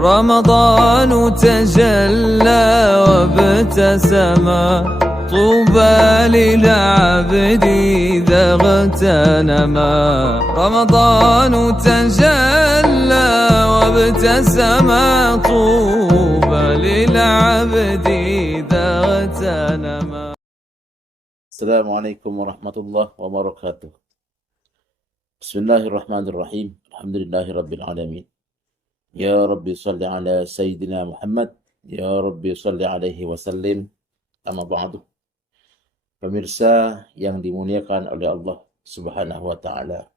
رمضان تجلى وابتسم طوبى للعبد إذا اغتنما رمضان تجلى وابتسم طوبى للعبد إذا اغتنما. Assalamualaikum warahmatullahi wabarakatuh. Bismillahirrahmanirrahim. Alhamdulillahirabbil alamin. Ya Rabbi salli ala Sayyidina Muhammad. Ya Rabbi salli alaihi wasallim. Amma ba'du. Pemirsa yang dimuliakan oleh Allah Subhanahu wa taala.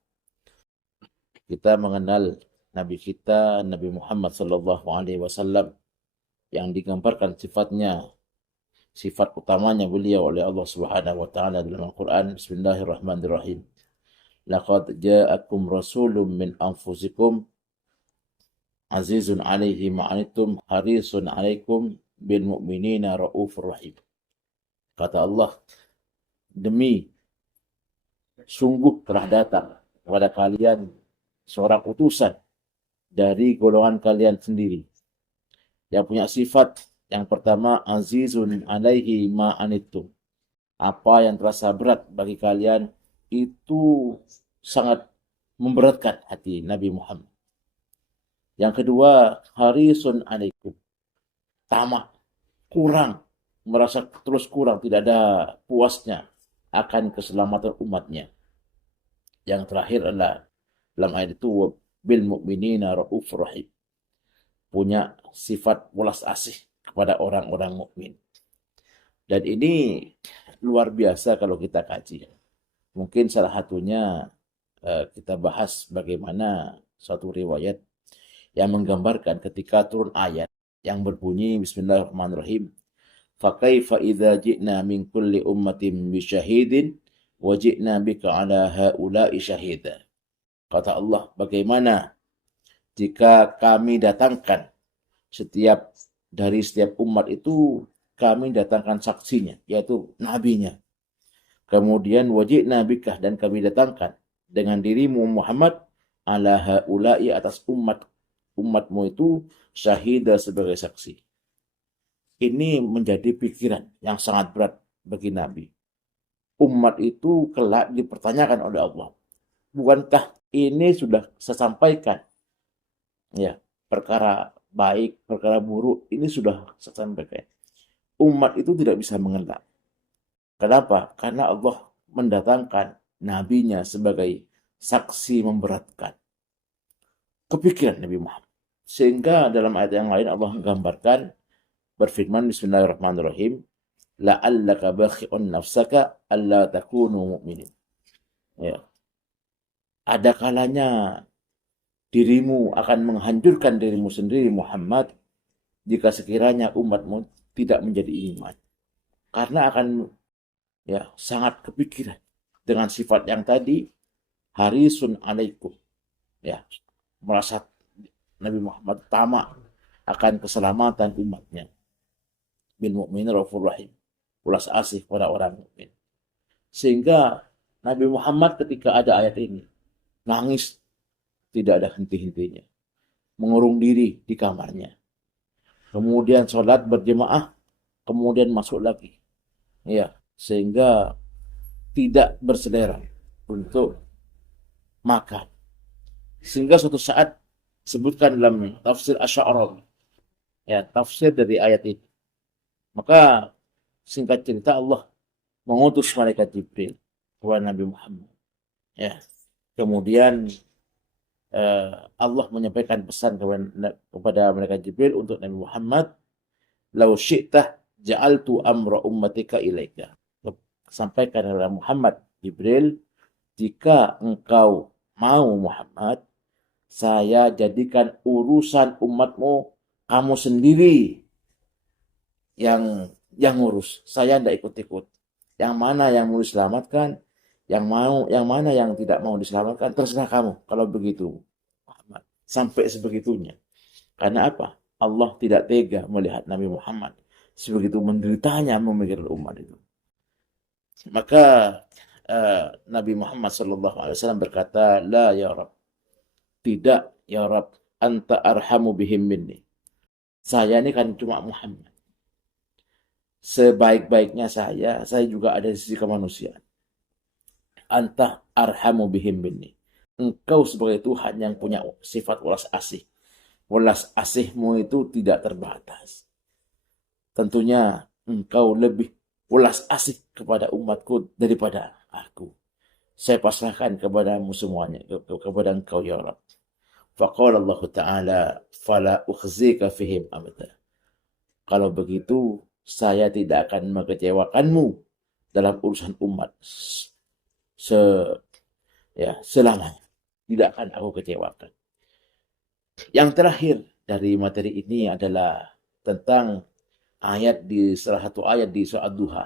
Kita mengenal Nabi kita, Nabi Muhammad sallallahu alaihi wasallam, yang digambarkan sifatnya, sifat utamanya beliau oleh Allah Subhanahu wa taala dalam Al-Qur'an. Bismillahirrahmanirrahim. Laqad ja'akum rasulun min anfusikum azizun 'alaihi ma 'anittum harisun 'alaikum bil mu'minina raufur rahim. Kata Allah, demi sungguh telah datang kepada kalian seorang utusan dari golongan kalian sendiri yang punya sifat yang pertama, azizun 'alaihi ma 'anittum. Apa yang terasa berat bagi kalian itu sangat memberatkan hati Nabi Muhammad. Yang kedua, harisun 'alaikum. Tamak, kurang, merasa terus kurang, tidak ada puasnya akan keselamatan umatnya. Yang terakhir adalah dalam ayat itu, bil mu'minina raufur rahim. Punya sifat welas asih kepada orang-orang mukmin. Dan ini luar biasa kalau kita kaji. Mungkin salah satunya kita bahas bagaimana suatu riwayat yang menggambarkan ketika turun ayat yang berbunyi Bismillahirrahmanirrahim. Fakaifa idza ji'na min kulli ummatin bi syahidin wa ji'na bika 'ala haula'i syahida. Kata Allah, bagaimana jika kami datangkan dari setiap umat itu, kami datangkan saksinya, yaitu nabinya. Kemudian waji'na bika, dan kami datangkan dengan dirimu Muhammad, 'ala haula'i, atas umatmu itu, syahida, sebagai saksi. Ini menjadi pikiran yang sangat berat bagi Nabi. Umat itu kelak dipertanyakan oleh Allah. Bukankah ini sudah saya sampaikan? Ya, perkara baik, perkara buruk, ini sudah saya sampaikan. Umat itu tidak bisa mengelak. Kenapa? Karena Allah mendatangkan nabinya sebagai saksi memberatkan. Kepikiran Nabi Muhammad. Sehingga dalam ayat yang lain Allah menggambarkan, berfirman Bismillahirrahmanirrahim, la'allaka bakhi'un nafsaka alla takunu mu'minin. Ya. Ada kalanya dirimu akan menghancurkan dirimu sendiri Muhammad jika sekiranya umatmu tidak menjadi iman. Karena akan sangat kepikiran dengan sifat yang tadi, harisun 'alaikum. Ya, merasa Nabi Muhammad tamak akan keselamatan umatnya. Bil mu'minin raufur rahim. Ulas asih pada orang mukmin. Sehingga Nabi Muhammad ketika ada ayat ini nangis, tidak ada henti-hentinya. Mengurung diri di kamarnya. Kemudian sholat berjemaah, kemudian masuk lagi. Ya, sehingga tidak berselera untuk makan. Sehingga suatu saat disebutkan dalam tafsir Asy'arawi, ya, tafsir dari ayat ini. Maka singkat cerita Allah mengutus malaikat Jibril kepada Nabi Muhammad. Ya, kemudian Allah menyampaikan pesan kepada malaikat Jibril untuk Nabi Muhammad, "Lau syi'tah ja'altu amra ummatika ilaika." Sampaikan kepada Muhammad Jibril, jika engkau mau Muhammad, saya jadikan urusan umatmu kamu sendiri yang ngurus. Saya tidak ikut-ikut. Yang mana yang mau diselamatkan, yang mana yang tidak mau diselamatkan, terserah kamu. Kalau begitu Muhammad, sampai sebegitunya. Karena apa? Allah tidak tega melihat Nabi Muhammad sebegitu menderitanya memikirkan umat itu. Maka Nabi Muhammad SAW berkata, La ya Rab, tidak ya Rab, anta arhamu bihim minni. Saya ini kan cuma Muhammad. Sebaik-baiknya saya juga ada di sisi kemanusiaan. Anta arhamu bihim minni. Engkau sebagai Tuhan yang punya sifat welas asih. Welas asihmu itu tidak terbatas. Tentunya engkau lebih welas asih kepada umatku daripada aku. Saya pasrahkan kepadamu semuanya, kepada engkau ya Rabb. Faqala Allah Ta'ala, fala ukhzika fihim abada. Kalau begitu, saya tidak akan mengecewakanmu dalam urusan umat selamanya. Tidak akan aku kecewakan. Yang terakhir dari materi ini adalah tentang ayat di salah satu ayat di surah Ad-Duha,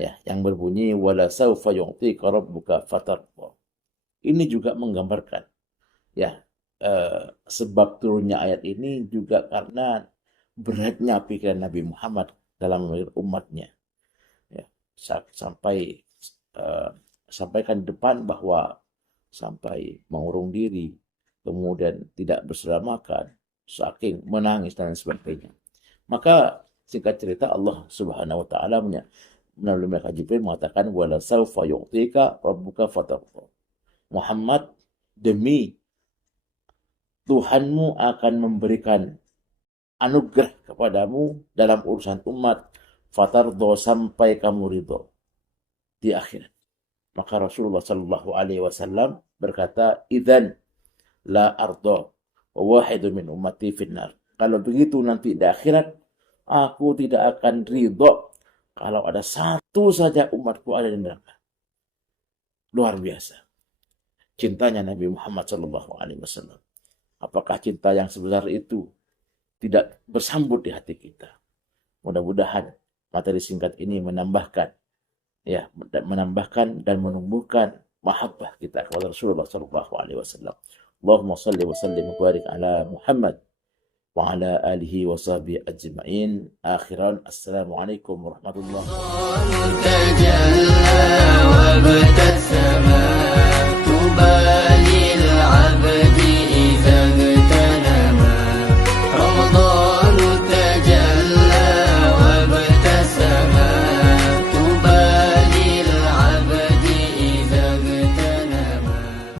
ya, yang berbunyi wala saufa yu'tika rabbuka fatarda. Ini juga menggambarkan, ya, sebab turunnya ayat ini juga karena beratnya pikiran Nabi Muhammad dalam memilih umatnya, ya, sampaikan di depan bahwa sampai mengurung diri, kemudian tidak bersedia makan, saking menangis dan sebagainya. Maka singkat cerita Allah Subhanahu wa taala melalui malaikat Jibril mengatakan wala saufa yu'tika rabbuka fatarda. Muhammad, demi Tuhanmu akan memberikan anugerah kepadamu dalam urusan umat, fatarda, sampai kamu ridho di akhirat. Maka Rasulullah Shallallahu Alaihi Wasallam berkata, idzan la ardo wa wahidu min ummati finnar. Kalau begitu nanti di akhirat aku tidak akan ridho kalau ada satu saja umatku ada di neraka. Luar biasa cintanya Nabi Muhammad Shallallahu Alaihi Wasallam. Apakah cinta yang sebesar itu tidak bersambut di hati kita? Mudah-mudahan materi singkat ini menambahkan dan menumbuhkan mahabbah kita kepada Rasulullah Shallallahu Alaihi Wasallam. Allahumma salli wa sallim wa barik ala Muhammad wa ala alihi wa sahbihi ajma'in. Akhiran, assalamualaikum warahmatullahi wabarakatuh.